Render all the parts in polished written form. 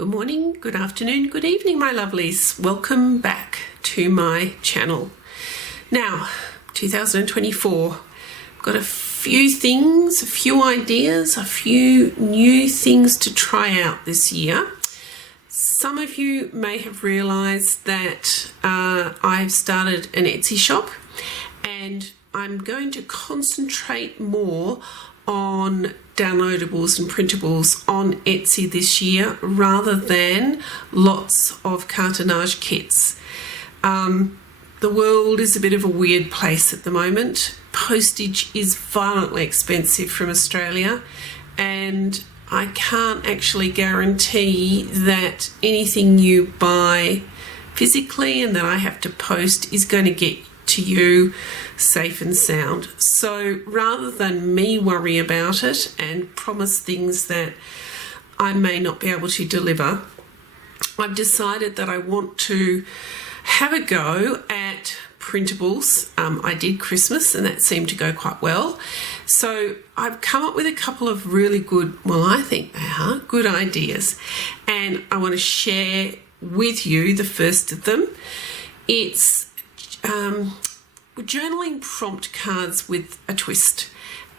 Good morning, good afternoon, good evening, my lovelies. Welcome back to my channel. Now, 2024, got a few things, a few ideas, a few new things to try out this year. Some of you may have realized that I've started an Etsy shop, and I'm going to concentrate more on downloadables and printables on Etsy this year rather than lots of cartonnage kits. The world is a bit of a weird place at the moment. Postage is violently expensive from Australia, and I can't actually guarantee that anything you buy physically and that I have to post is going to get to you safe and sound. So rather than me worry about it and promise things that I may not be able to deliver, I've decided that I want to have a go at printables. I did Christmas and that seemed to go quite well. So I've come up with a couple of really good, well, I think they are good ideas, and I want to share with you the first of them. It's journaling prompt cards with a twist,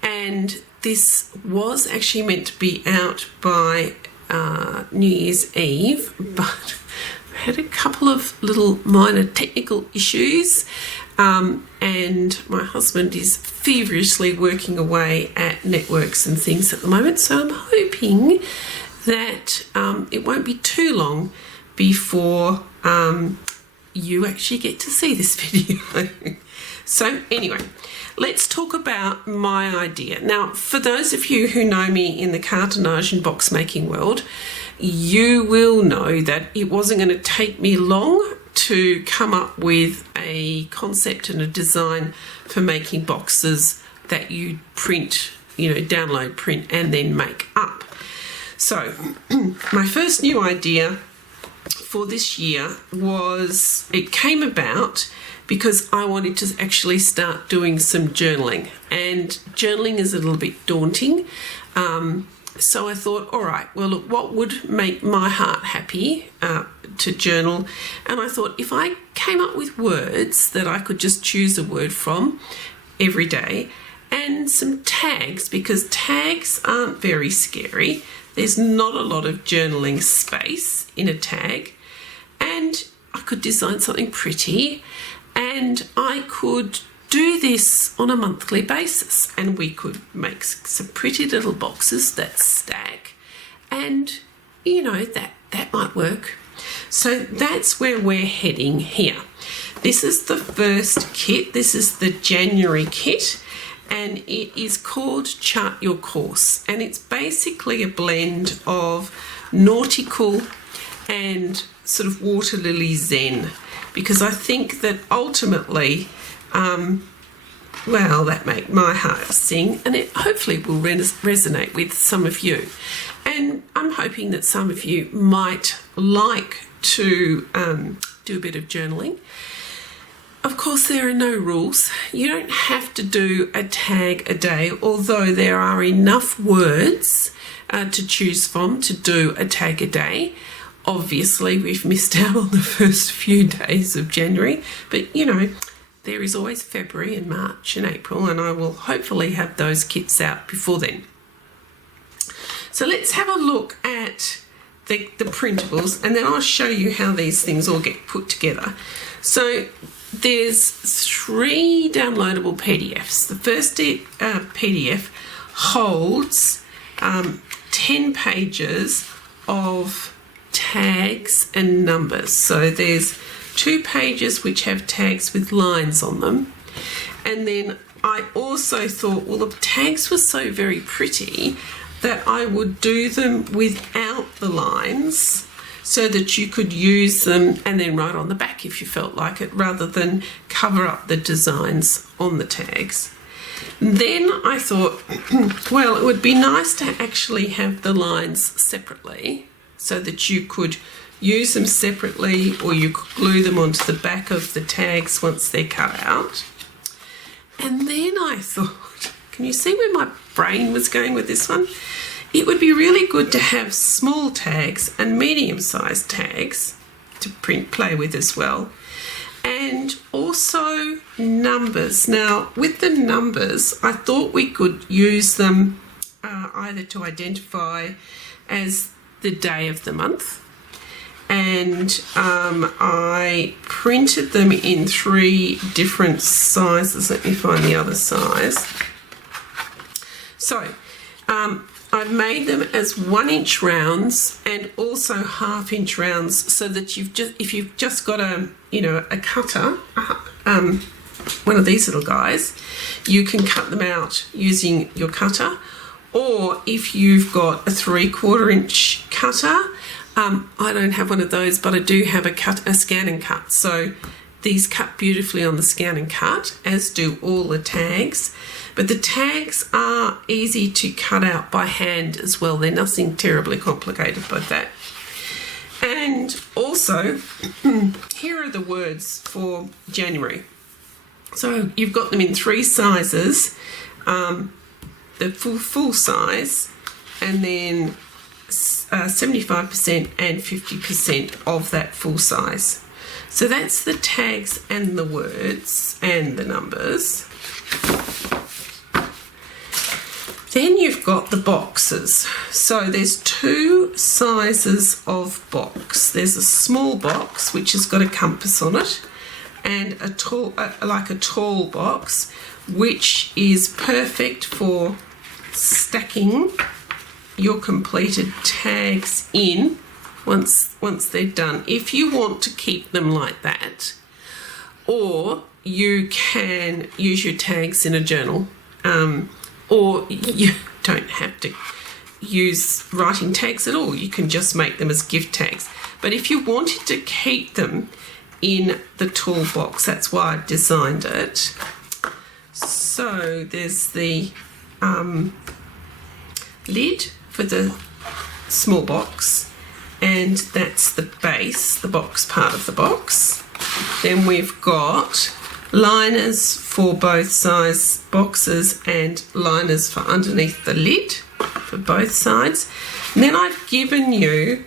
and this was actually meant to be out by New Year's Eve, but I had a couple of little minor technical issues, and my husband is feverishly working away at networks and things at the moment, so I'm hoping that it won't be too long before you actually get to see this video. So anyway, let's talk about my idea. Now, for those of you who know me in the cartonnage and box making world, you will know that it wasn't going to take me long to come up with a concept and a design for making boxes that you print, download, print, and then make up. So my first new idea for this year it came about because I wanted to actually start doing some journaling, and journaling is a little bit daunting. So I thought, all right, well, look, what would make my heart happy to journal? And I thought if I came up with words that I could just choose a word from every day, and some tags, because tags aren't very scary. There's not a lot of journaling space in a tag, and I could design something pretty, and I could do this on a monthly basis, and we could make some pretty little boxes that stack, and that might work. So that's where we're heading here. This is the first kit. This is the January kit, and it is called Chart Your Course, and it's basically a blend of nautical and sort of water lily zen, because I think that ultimately that make my heart sing, and it hopefully will resonate with some of you. And I'm hoping that some of you might like to do a bit of journaling. Of course, there are no rules. You don't have to do a tag a day, although there are enough words to choose from to do a tag a day. Obviously, we've missed out on the first few days of January, but there is always February and March and April, and I will hopefully have those kits out before then. So let's have a look at the printables, and then I'll show you how these things all get put together. So there's 3 downloadable PDFs. The first PDF holds 10 pages of tags and numbers. So there's 2 pages which have tags with lines on them, and then I also thought, well, the tags were so very pretty that I would do them without the lines so that you could use them and then write on the back if you felt like it, rather than cover up the designs on the tags. Then I thought, well, it would be nice to actually have the lines separately so that you could use them separately, or you could glue them onto the back of the tags once they're cut out. And then I thought, can you see where my brain was going with this one? it would be really good to have small tags and medium-sized tags to play with as well. And also numbers. Now, with the numbers, I thought we could use them either to identify as the day of the month, and I printed them in 3 different sizes. Let me find the other size. So I've made them as 1-inch rounds and also 1/2-inch rounds, so that if you've just got a cutter, one of these little guys, you can cut them out using your cutter. Or if you've got a 3/4-inch cutter, I don't have one of those, but I do have a scan and cut. So these cut beautifully on the scan and cut, as do all the tags. But the tags are easy to cut out by hand as well. They're nothing terribly complicated by that. And also, here are the words for January. So you've got them in 3 sizes, the full size, and then 75% and 50% of that full size. So that's the tags and the words and the numbers. Then you've got the boxes. So there's 2 sizes of box. There's a small box which has got a compass on it, and a tall box, which is perfect for stacking your completed tags in once they're done. If you want to keep them like that, or you can use your tags in a journal, or you don't have to use writing tags at all. You can just make them as gift tags. But if you wanted to keep them in the tall box, that's why I designed it. So there's the lid for the small box, and that's the base, the box part of the box. Then we've got liners for both size boxes and liners for underneath the lid for both sides. And then I've given you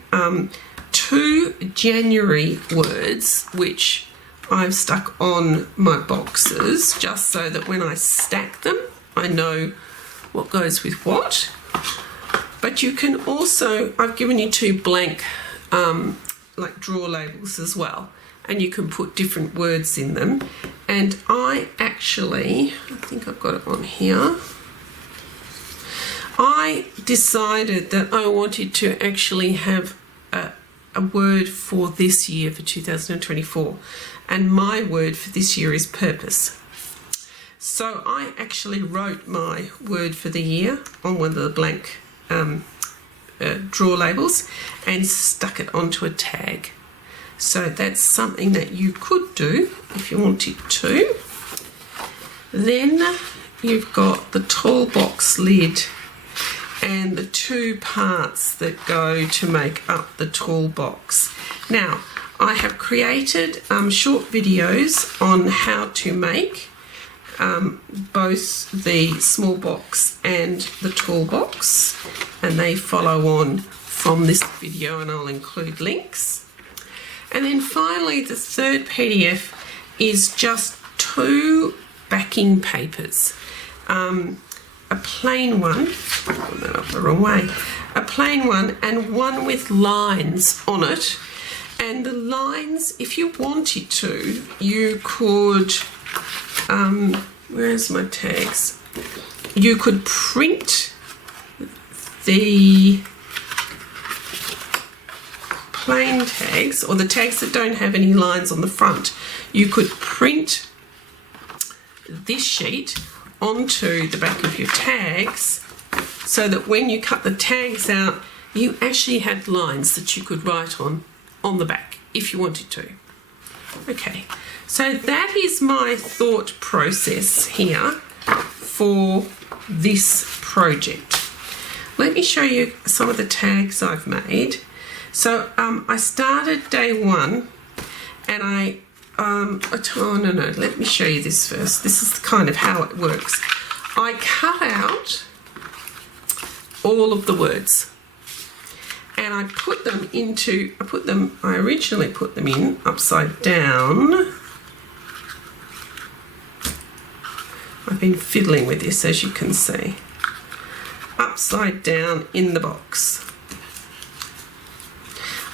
2 January words which I've stuck on my boxes, just so that when I stack them I know what goes with what. But you can also, I've given you 2 blank like drawer labels as well, and you can put different words in them. And I think I've got it on here. I decided that I wanted to actually have a word for this year, for 2024, and my word for this year is purpose. So I actually wrote my word for the year on one of the blank drawer labels and stuck it onto a tag. So that's something that you could do if you wanted to. Then you've got the tall box lid and the 2 parts that go to make up the tall box. Now, I have created short videos on how to make both the small box and the tall box, and they follow on from this video, and I'll include links. And then finally, the 3rd PDF is just 2 backing papers. A plain one, oh no, up the wrong way, a plain one and one with lines on it. And the lines, if you wanted to, you could, where's my tags? You could print the plain tags, or the tags that don't have any lines on the front. You could print this sheet onto the back of your tags, so that when you cut the tags out, you actually had lines that you could write on the back if you wanted to. Okay, so that is my thought process here for this project. Let me show you some of the tags I've made. So I started day 1, and let me show you this first. This is kind of how it works. I cut out all of the words. And I originally put them in upside down. I've been fiddling with this, as you can see. Upside down in the box.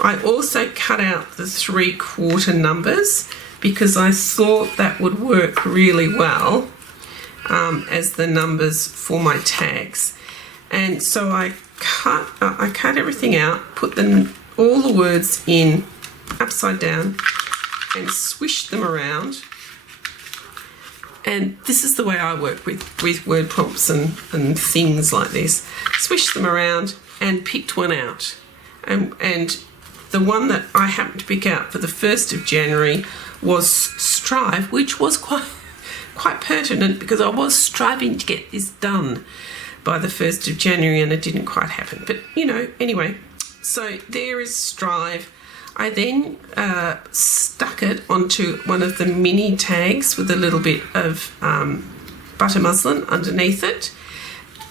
I also cut out the 3/4 numbers because I thought that would work really well as the numbers for my tags. And so I cut everything out, put all the words in upside down and swished them around. And this is the way I work with word prompts and things like this. Swished them around and picked one out. And the one that I happened to pick out for the 1st of January was strive, which was quite pertinent because I was striving to get this done by the 1st of January and it didn't quite happen. But, anyway, so there is strive. I then stuck it onto one of the mini tags with a little bit of butter muslin underneath it.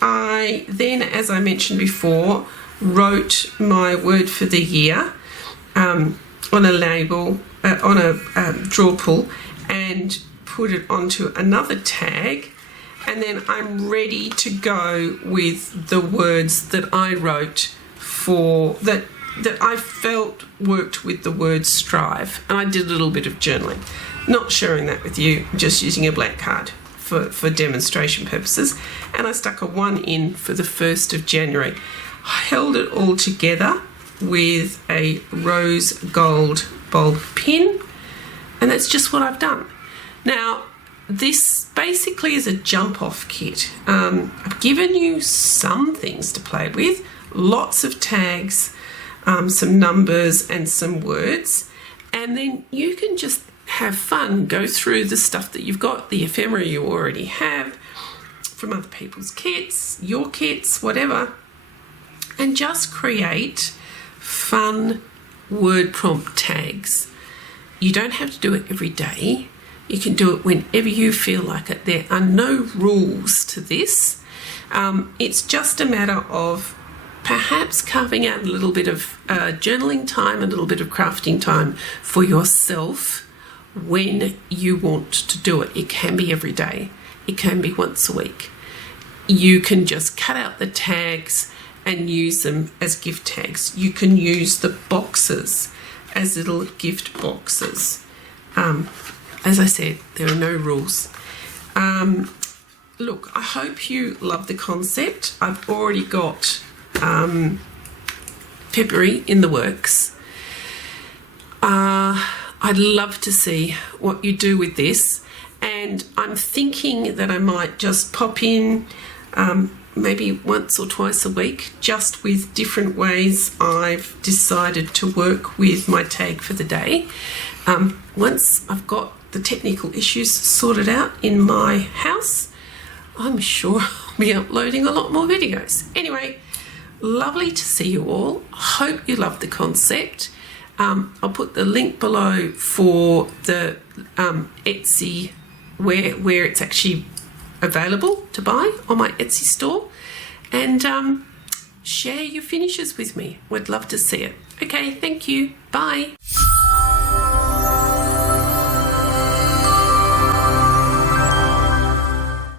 I then, as I mentioned before, wrote my word for the year on a label, on a draw pull, and put it onto another tag. And then I'm ready to go with the words that I wrote for that I felt worked with the word strive. And I did a little bit of journaling. Not sharing that with you, just using a blank card for demonstration purposes. And I stuck a 1 in for the 1st of January. I held it all together with a rose gold bold pin. And that's just what I've done. Now, this basically is a jump-off kit. I've given you some things to play with, lots of tags, some numbers and some words, and then you can just have fun, go through the stuff that you've got, the ephemera you already have from other people's kits, your kits, whatever, and just create fun word prompt tags. You don't have to do it every day. You can do it whenever you feel like it. There are no rules to this. It's just a matter of perhaps carving out a little bit of journaling time, a little bit of crafting time for yourself when you want to do it. It can be every day. It can be once a week. You can just cut out the tags and use them as gift tags. You can use the boxes as little gift boxes. As I said, there are no rules. Look, I hope you love the concept. I've already got February in the works. I'd love to see what you do with this. And I'm thinking that I might just pop in maybe once or twice a week, just with different ways I've decided to work with my tag for the day. Once I've got the technical issues sorted out in my house, I'm sure I'll be uploading a lot more videos. Anyway, lovely to see you all. Hope you love the concept. I'll put the link below for the Etsy where it's actually available to buy on my Etsy store, and share your finishes with me. Would love to see it. Okay, thank you. Bye.